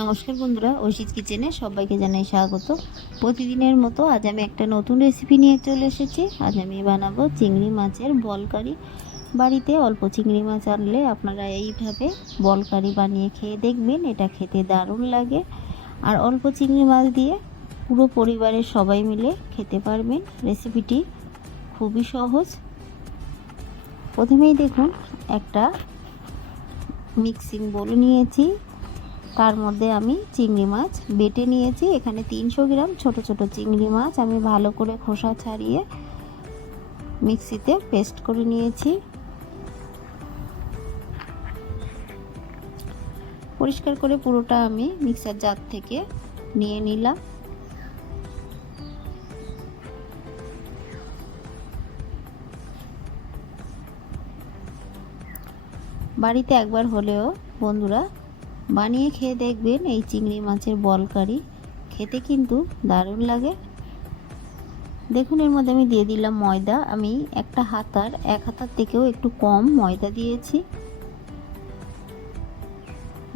নমস্কার বন্ধুরা ঐশিত কিচেনে সবাইকে জানাই স্বাগত। প্রতিদিনের মতো আজ আমি একটা নতুন রেসিপি নিয়ে চলে এসেছি। আজ আমি বানাবো চিংড়ি মাছের বল কারি। বাড়িতে অল্প চিংড়ি মাছ আনলে আপনারা এইভাবে বল কারি বানিয়ে খেয়ে দেখবেন, এটা খেতে দারুণ লাগে। আর অল্প চিংড়ি মাছ দিয়ে পুরো পরিবারের সবাই মিলে খেতে পারবেন। রেসিপিটি খুবই সহজ। প্রথমেই দেখুন, একটা মিক্সিং বোল নিয়েছি। তার মধ্যে আমি চিংড়ি মাছ বেটে নিয়েছি। এখানে তিনশো গ্রাম ছোট ছোট চিংড়ি মাছ আমি ভালো করে খোসা ছাড়িয়ে মিক্সিতে পেস্ট করে নিয়েছি। পরিষ্কার করে পুরোটা আমি মিক্সার জার থেকে নিয়ে নিলাম। বাড়িতে একবার হলেও বন্ধুরা বানিয়ে খেয়ে দেখবেন এই চিংড়ি মাছের বল কারি খেতে কিন্তু দারুণ লাগে। দেখুন, এর মধ্যে আমি দিয়ে দিলাম ময়দা। আমি একটা হাতার, এক হাতার থেকেও একটু কম ময়দা দিয়েছি।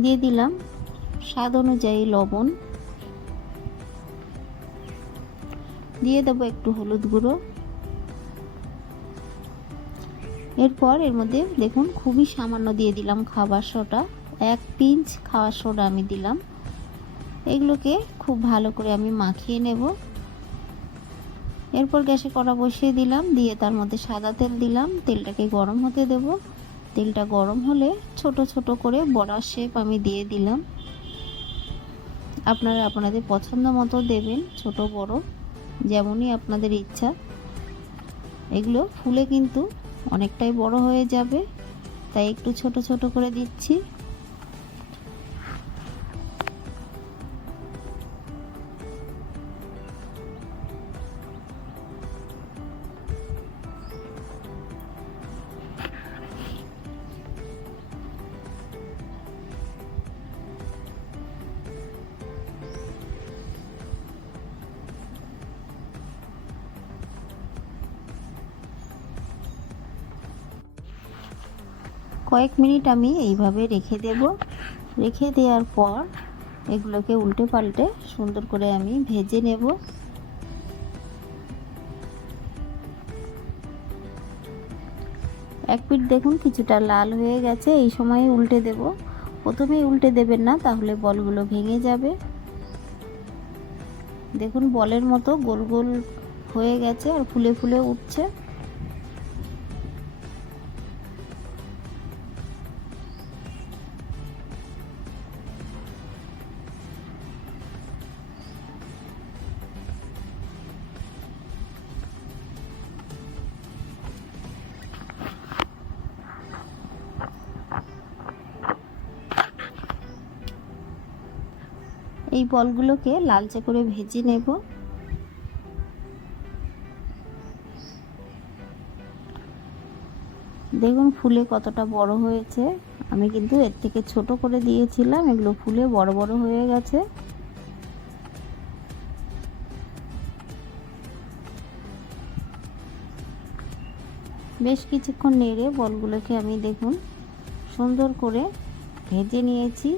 দিয়ে দিলাম স্বাদ অনুযায়ী লবণ। দিয়ে দেবো একটু হলুদ গুঁড়ো। এরপর এর মধ্যে দেখুন, খুবই সামান্য দিয়ে দিলাম খাবার সোটা। এক পিঞ্চ খাওয়ার সোডা আমি দিলাম। এগুলোকে খুব ভালো করে আমি মাখিয়ে নেব। এরপর গ্যাসে কড়া বসিয়ে দিলাম, দিয়ে তার মধ্যে সাদা তেল দিলাম। তেলটাকে গরম হতে দেব। তেলটা গরম হলে ছোট ছোট করে বড়া শেপ আমি দিয়ে দিলাম। আপনারা আপনাদের পছন্দ মতো দেবেন, ছোট বড়, যেমনই আপনাদের ইচ্ছা। এগুলো ফুলে কিন্তু অনেকটাই বড় হয়ে যাবে, তাই একটু ছোট ছোট করে দিচ্ছি। কয়েক মিনিট আমি এইভাবে রেখে দেব। রেখে দেওয়ার পর এগুলোকে উল্টে পাল্টে সুন্দর করে আমি ভেজে নেব। এক পিঠ দেখুন কিছুটা লাল হয়ে গেছে, এই সময় উল্টে দেব। প্রথমেই উল্টে দেবেন না, তাহলে বলগুলো ভেঙে যাবে। দেখুন বলের মতো গোল গোল হয়ে গেছে আর ফুলে ফুলে উঠছে। এই বলগুলোকে লালচে করে ভেজে নেব। দেখুন ফুলে কতটা বড় হয়েছে। আমি কিন্তু এর থেকে ছোট করে দিয়েছিলাম, এগুলো ফুলে বড় বড় হয়ে গেছে। বেশ কিছুক্ষণ নেড়ে বলগুলোকে আমি দেখুন সুন্দর করে ভেজে নিয়েছি।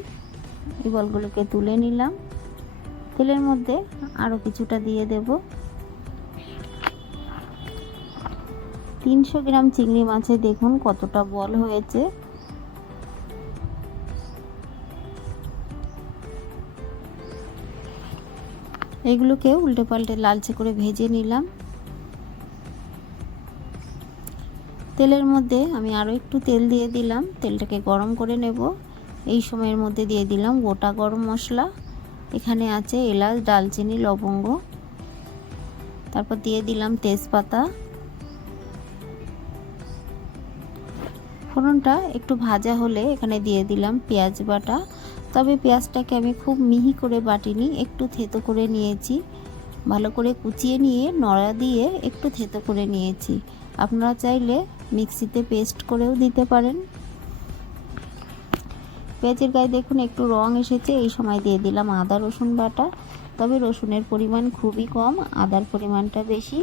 এই বলগুলোকে তুলে নিলাম। তেলের মধ্যে আরও কিছুটা দিয়ে দেব। তিনশো গ্রাম চিংড়ি মাছে দেখুন কতটা বল হয়েছে। এগুলোকে উল্টে পাল্টে লালচে করে ভেজে নিলাম। তেলের মধ্যে আমি আরও একটু তেল দিয়ে দিলাম। তেলটাকে গরম করে নেব। এই সময়ের মধ্যে দিয়ে দিলাম গোটা গরম মশলা। এখানে আছে এলাচ, ডালচিনি, লবঙ্গ। তারপর দিয়ে দিলাম তেজপাতা। ফোড়নটা একটু ভাজা হলে এখানে দিয়ে দিলাম পেঁয়াজ বাটা। তবে পেঁয়াজটাকে আমি খুব মিহি করে বাটিনি, একটু থেতো করে নিয়েছি। ভালো করে কুচিয়ে নিয়ে নড়া দিয়ে একটু থেতো করে নিয়েছি। আপনারা চাইলে মিক্সিতে পেস্ট করেও দিতে পারেন। পেঁয়াজের গায়ে দেখুন, একটু রং এসেছে। এই সময় দিয়ে দিলাম আদা, রসুন বাটা। তবে রসুনের পরিমাণ খুবই কম, আদার পরিমাণটা বেশি।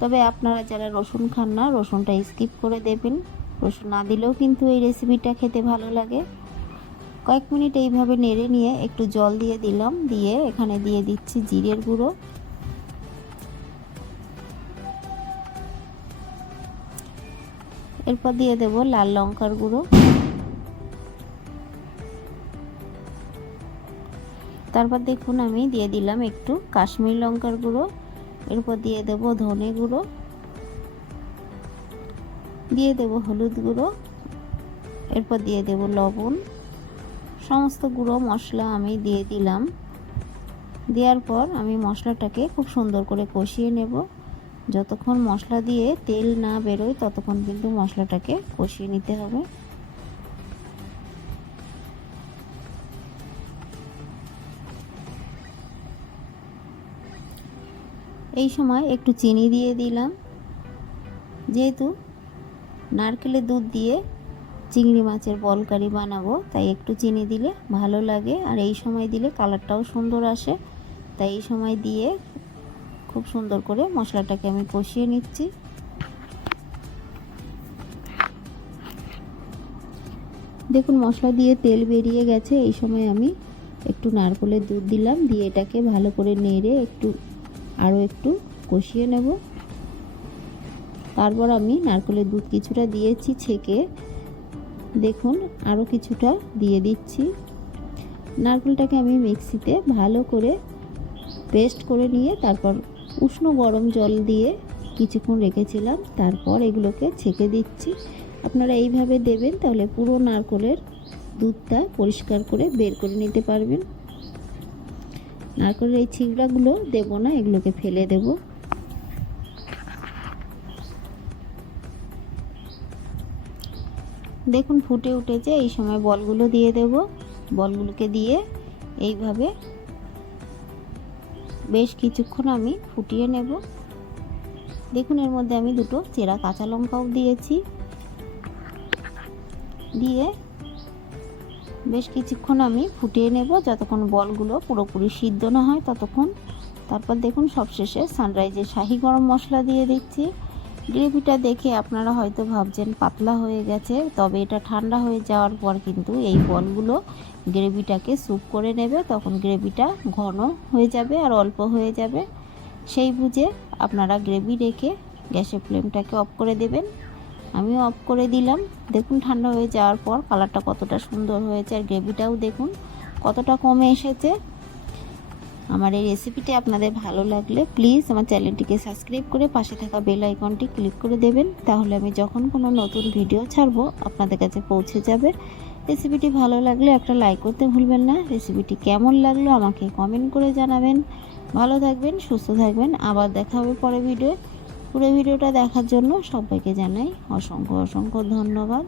তবে আপনারা যারা রসুন খান না, রসুনটা স্কিপ করে দেবেন। রসুন না দিলেও কিন্তু এই রেসিপিটা খেতে ভালো লাগে। কয়েক মিনিট এইভাবে নেড়ে নিয়ে একটু জল দিয়ে দিলাম। দিয়ে এখানে দিয়ে দিচ্ছি জিরের গুঁড়ো। এরপর দিয়ে দেব লাল লঙ্কার গুঁড়ো। তারপর দেখুন আমি দিয়ে দিলাম একটু কাশ্মীর লঙ্কার গুঁড়ো, এরপর দিয়ে দেব ধনে গুঁড়ো, দিয়ে দেব হলুদ গুঁড়ো, এরপর দিয়ে দেব লবণ, সমস্ত গুঁড়ো মশলা আমি দিয়ে দিলাম। দেওয়ার পর আমি মশলাটাকে খুব সুন্দর করে কষিয়ে নেব। যতক্ষণ মশলা দিয়ে তেল না বেরোয় ততক্ষণ কিন্তু মশলাটাকে কষিয়ে নিতে হবে। এই সময় একটু চিনি দিয়ে দিলাম। যেহেতু নারকেলের দুধ দিয়ে চিংড়ি মাছের বলকারি বানাবো, তাই একটু চিনি দিলে ভালো লাগে। আর এই সময় দিলে কালারটাও সুন্দর আসে। তাই এই সময় দিয়ে খুব সুন্দর করে মশলাটাকে আমি কষিয়ে নিচ্ছি। দেখুন, মশলা দিয়ে তেল বেরিয়ে গেছে। এই সময় আমি একটু নারকেলের দুধ দিলাম, দিয়ে এটাকে ভালো করে নেড়ে একটু আরও একটু কষিয়ে নেব। তারপর আমি নারকেলের দুধ কিছুটা দিয়েছি ছেঁকে। দেখুন, আরও কিছুটা দিয়ে দিচ্ছি। নারকেলটাকে আমি মিক্সিতে ভালো করে পেস্ট করে নিয়ে তারপর উষ্ণ গরম জল দিয়ে কিছুক্ষণ রেখেছিলাম। তারপর এগুলোকে ছেঁকে দিচ্ছি। আপনারা এইভাবে দেবেন, তাহলে পুরো নারকেলের দুধটা পরিষ্কার করে বের করে নিতে পারবেন। নারকেলের এই ছিগড়াগুলো দেবো না, এগুলোকে ফেলে দেব। দেখুন, ফুটে উঠেছে, এই সময় বলগুলো দিয়ে দেব। বলগুলোকে দিয়ে এইভাবে বেশ কিছুক্ষণ আমি ফুটিয়ে নেব। দেখুন, এর মধ্যে আমি দুটো চেরা কাঁচা লঙ্কাও দিয়েছি। দিয়ে বেশ কিছুক্ষণ আমি ফুটিয়ে নেব, যতক্ষণ বলগুলো পুরোপুরি সিদ্ধ না হয় ততক্ষণ। তারপর দেখুন, সবশেষে সানরাইজের শাহি গরম মশলা দিয়ে দিচ্ছি। গ্রেভিটা দেখে আপনারা হয়তো ভাবছেন, পাতলা হয়ে গেছে, তবে এটা ঠান্ডা হয়ে যাওয়ার পর কিন্তু এই বলগুলো গ্রেভিটাকে স্যুপ করে নেবে, তখন গ্রেভিটা ঘন হয়ে যাবে আর অল্প হয়ে যাবে। সেই বুঝে আপনারা গ্রেভি রেখে গ্যাসের ফ্লেমটাকে অফ করে দেবেন। আমিও অফ করে দিলাম। দেখুন, ঠান্ডা হয়ে যাওয়ার পর কালারটা কতটা সুন্দর হয়েছে আর গ্রেভিটাও দেখুন, কতটা কমে এসেছে। আমার এই রেসিপিটি আপনাদের ভালো লাগলে প্লিজ আমার চ্যানেলটিকে সাবস্ক্রাইব করে পাশে থাকা বেল আইকনটি ক্লিক করে দেবেন। তাহলে আমি যখন কোনো নতুন ভিডিও ছাড়বো, আপনাদের কাছে পৌঁছে যাবে। রেসিপিটি ভালো লাগলে একটা লাইক করতে ভুলবেন না। রেসিপিটি কেমন লাগল আমাকে কমেন্ট করে জানাবেন। ভালো থাকবেন, সুস্থ থাকবেন। আবার দেখা হবে পরে ভিডিও পুরো ভিডিওটা দেখার জন্য সবাইকে জানাই অসংখ্য অসংখ্য ধন্যবাদ।